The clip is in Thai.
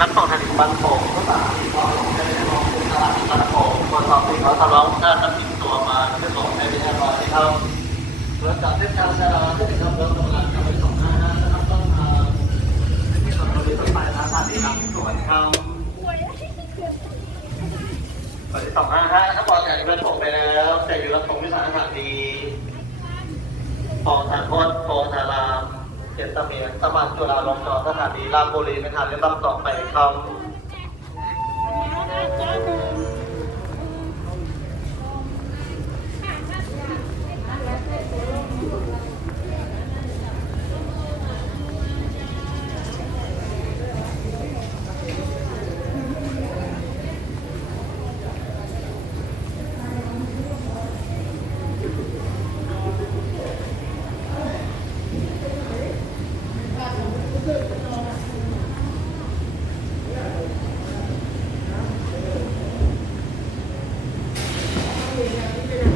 นักต่อทางบันโป่งภาษาที่เขาจะได้ลองตลาดบันโป่งตรวจสอบสิ่งเขาทำร้องการนำติดตัวมาเพื่อส่งให้วิทยากรที่เขาตรวจสอบเส้นทางจราจรที่เขาเริ่มกำลังจะไปส่งห้านะครับต้องทำที่ส่วนบริษัทปลายทางสถานีนำตรวจเขาบริษัทห้าห้าถ้าบอกอย่างนี้เป็นผมไปแล้วแต่อยู่รับตรงวิสาหกิจดีปอทานโคตรโพธาราม เจตเมียนสมานจุฬาลงกรณ์สถานีรามบุรีเป็นทันเรียนรับต่อไปครับ Yeah, you. can have